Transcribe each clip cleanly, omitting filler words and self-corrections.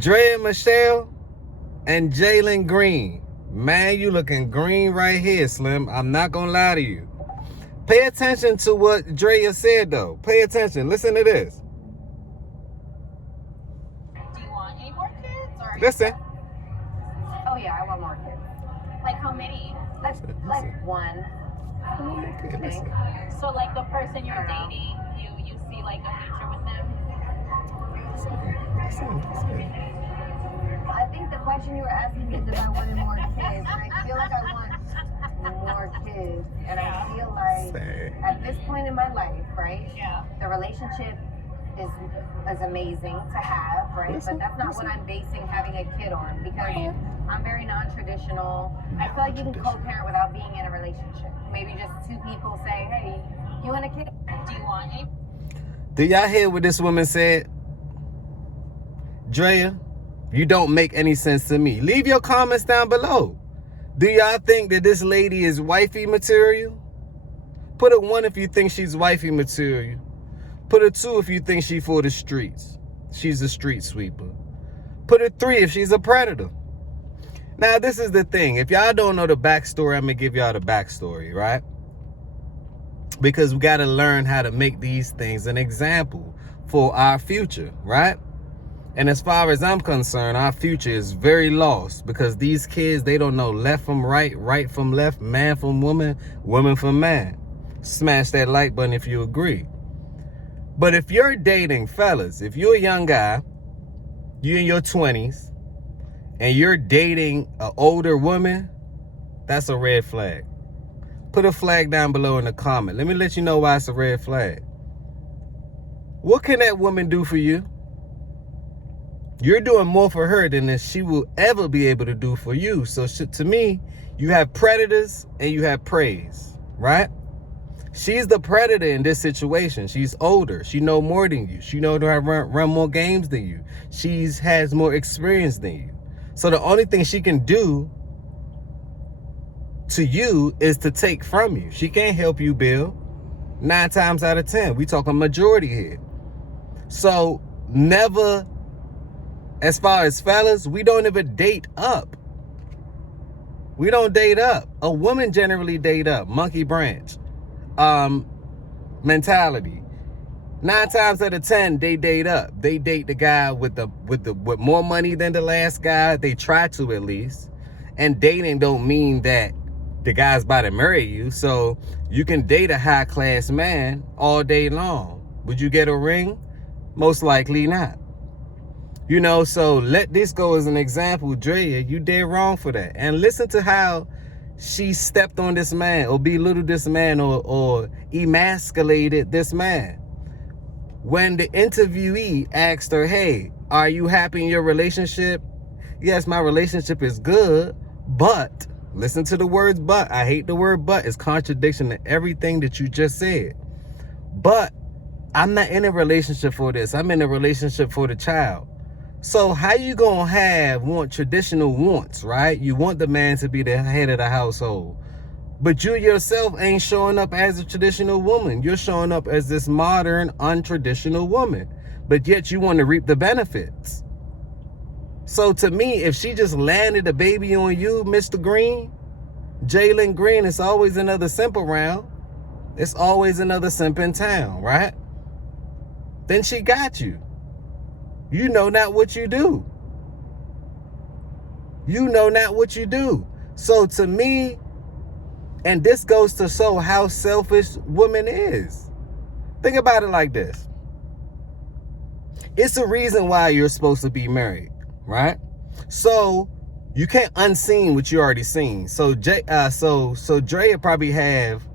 Draya Michele and Galen Green. Man, you looking green right here, Slim. I'm not gonna lie to you. Pay attention to what Draya said, though. Pay attention. Listen to this. Do you want any more kids? Or Listen. Oh yeah, I want more kids. like how many? Like one. Listen. So like the person you're dating, you see like a future with them? I think the question you were asking me is if I wanted more kids. And I feel like I want more kids. And I feel like at this point in my life, right? Yeah. The relationship is amazing to have, right? But that's not what I'm basing having a kid on, because I'm very non-traditional. I feel like you can co-parent without being in a relationship. Maybe just two people say, hey, you want a kid? Do you want any? Do y'all hear what this woman said? Draya, you don't make any sense to me. Leave your comments down below. Do y'all think that this lady is wifey material? Put a 1 if you think she's wifey material. Put a 2 if you think she's for the streets. She's a street sweeper. Put a 3 if she's a predator. Now, this is the thing. If y'all don't know the backstory, I'm going to give y'all the backstory, right? Because we got to learn how to make these things an example for our future, right? And as far as I'm concerned, our future is very lost, because these kids, they don't know left from right, right from left, man from woman, woman from man. Smash that like button if you agree. But if you're dating, fellas, if you're a young guy, you're in your 20s, and you're dating an older woman, that's a red flag. Put a flag down below in the comment. Let me let you know why it's a red flag. What can that woman do for you? You're doing more for her than she will ever be able to do for you. So to me, you have predators and you have preys, right? She's the predator in this situation. She's older. She knows more than you. She knows how to run more games than you. She has more experience than you. So the only thing she can do to you is to take from you. She can't help you build. 9 times out of 10. We talking majority here. So never, as far as fellas, we don't even date up. We don't date up. A woman generally date up. Monkey branch mentality. 9 times out of 10, they date up. They date the guy with more money than the last guy. They try to, at least. And dating don't mean that the guy's about to marry you. So you can date a high class man all day long. Would you get a ring? Most likely not. You know, so let this go as an example. Draya, you did wrong for that. And listen to how she stepped on this man, or belittled this man, or emasculated this man. When the interviewee asked her, hey, are you happy in your relationship? Yes, my relationship is good, but, listen to the words but. I hate the word but. It's contradiction to everything that you just said. But I'm not in a relationship for this. I'm in a relationship for the child. So how you gonna want traditional wants, right? You want the man to be the head of the household, but you yourself ain't showing up as a traditional woman. You're showing up as this modern, untraditional woman, but yet you want to reap the benefits. So to me, if she just landed a baby on you, Mr. Green, Galen Green, it's always another simp around. It's always another simp in town, right? Then she got you. You know not what you do. You know not what you do. So to me, and this goes to show how selfish woman is. Think about it like this. It's a reason why you're supposed to be married, right? So you can't unseen what you already seen. So Draya probably have,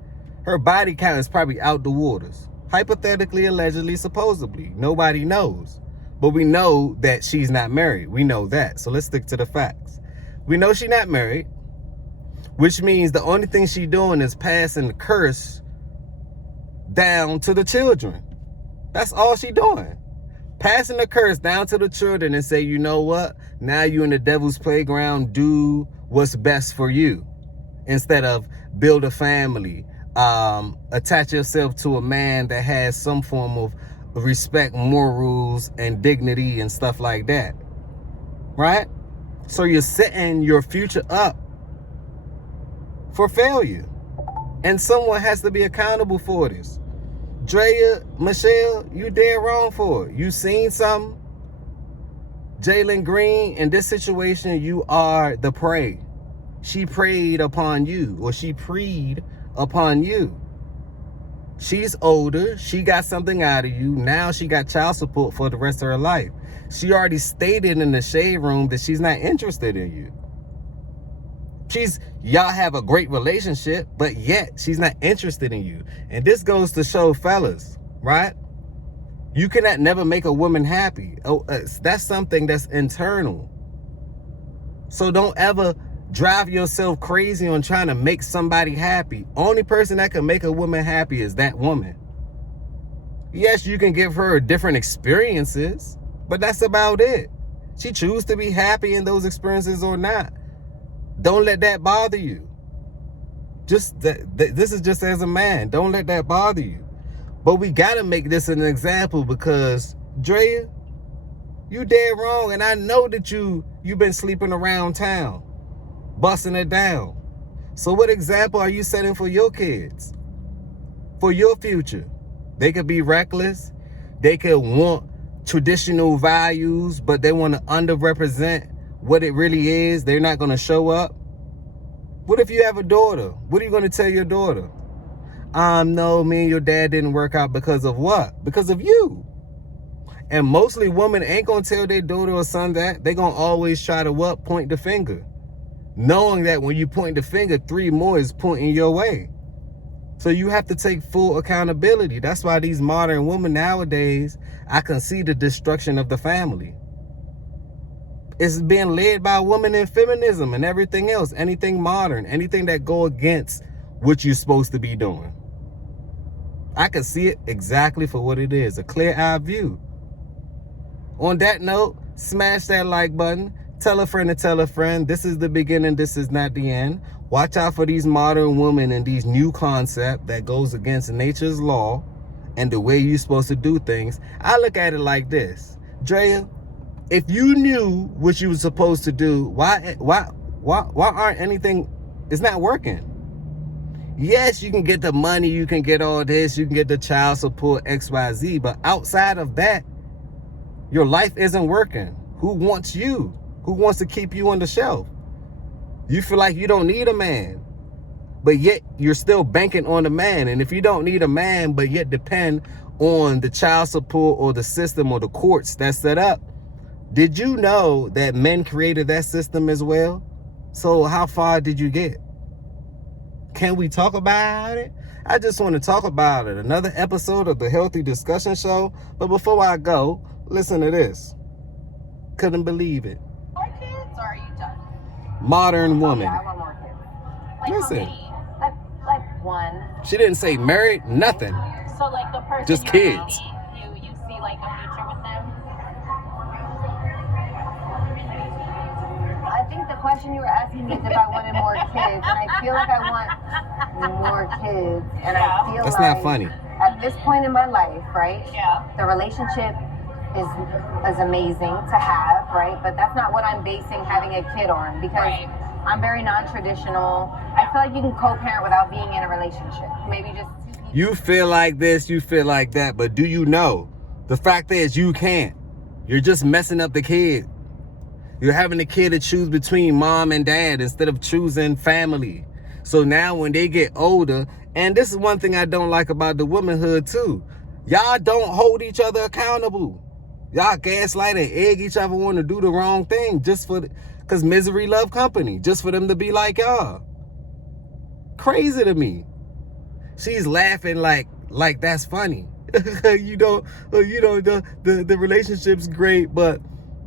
her body count is probably out the waters. Hypothetically, allegedly, supposedly. Nobody knows. But we know that she's not married. We know that. So let's stick to the facts. We know she's not married, which means the only thing she's doing is passing the curse down to the children. That's all she's doing. Passing the curse down to the children and say, you know what? Now you're in the devil's playground. Do what's best for you. Instead of build a family. Attach yourself to a man that has some form of respect, morals, and dignity and stuff like that. right? So you're setting your future up for failure. And someone has to be accountable for this. Draya Michele, you dead wrong for it. You seen something. Galen Green, in this situation, you are the prey. She preyed upon you, or she preyed upon you. She's older. She got something out of you. Now she got child support for the rest of her life. She already stated in the shade room that she's not interested in you. Y'all have a great relationship, but yet she's not interested in you. And this goes to show, fellas, right? You cannot never make a woman happy. That's something that's internal. So don't ever drive yourself crazy on trying to make somebody happy. Only person that can make a woman happy is that woman. Yes, you can give her different experiences, but that's about it. She chooses to be happy in those experiences or not. Don't let that bother you. This is just as a man. Don't let that bother you. But we got to make this an example because, Draya, you dead wrong. And I know that you've been sleeping around town, busting it down. So what example are you setting for your kids? For your future? They could be reckless. They could want traditional values, but they want to underrepresent what it really is. They're not going to show up. What if you have a daughter? What are you going to tell your daughter? No, me and your dad didn't work out because of what? Because of you. And mostly women ain't going to tell their daughter or son that. They're going to always try to what? Point the finger. Knowing that when you point the finger, 3 more is pointing your way. So you have to take full accountability. That's why these modern women nowadays, I can see the destruction of the family. It's being led by women in feminism and everything else. Anything modern, anything that go against what you're supposed to be doing. I can see it exactly for what it is, a clear-eye view. On that note, smash that like button. Tell a friend to tell a friend. This is the beginning. This is not the end. Watch out for these modern women and these new concept that goes against nature's law and the way you're supposed to do things. I look at it like this. Draya, if you knew what you were supposed to do, why aren't anything, it's not working? Yes, you can get the money, you can get all this, you can get the child support, XYZ, but outside of that, your life isn't working. Who wants you? Who wants to keep you on the shelf? You feel like you don't need a man, but yet you're still banking on a man. And if you don't need a man, but yet depend on the child support or the system or the courts that's set up, did you know that men created that system as well? So how far did you get? Can we talk about it? I just want to talk about it. Another episode of the Healthy Discussion Show. But before I go, listen to this. Couldn't believe it. More kids, or are you done? Modern woman. Yeah, I want more kids. Like Listen. how many? Like one. She didn't say married, nothing. So like the person Just you're kids. dating, you see like a future with them? I think the question you were asking me is if I wanted more kids, and I feel like I want more kids, and I feel That's like not funny. at this point in my life, right? Yeah. The relationship is amazing to have, right? But that's not what I'm basing having a kid on because Right. I'm very non-traditional. I feel like you can co-parent without being in a relationship. Maybe just two people. You feel like this, you feel like that, but do you know? The fact is you can't. You're just messing up the kid. You're having the kid to choose between mom and dad instead of choosing family. So now when they get older, and this is one thing I don't like about the womanhood too. Y'all don't hold each other accountable. Y'all gaslight and egg each other on to do the wrong thing just because misery love company, just for them to be like y'all. Crazy to me. She's laughing like that's funny. The relationship's great, but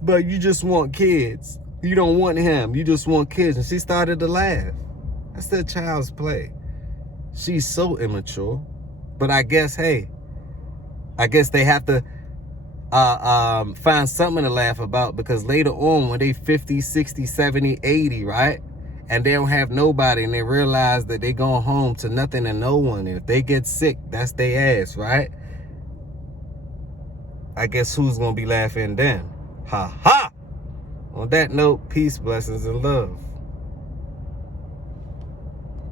you just want kids. You don't want him. You just want kids. And she started to laugh. That's the child's play. She's so immature. But I guess they have to find something to laugh about because later on when they 50, 60, 70, 80, right? And they don't have nobody and they realize that they going home to nothing and no one. And if they get sick, that's their ass, right? I guess who's going to be laughing then? Ha ha! On that note, peace, blessings, and love.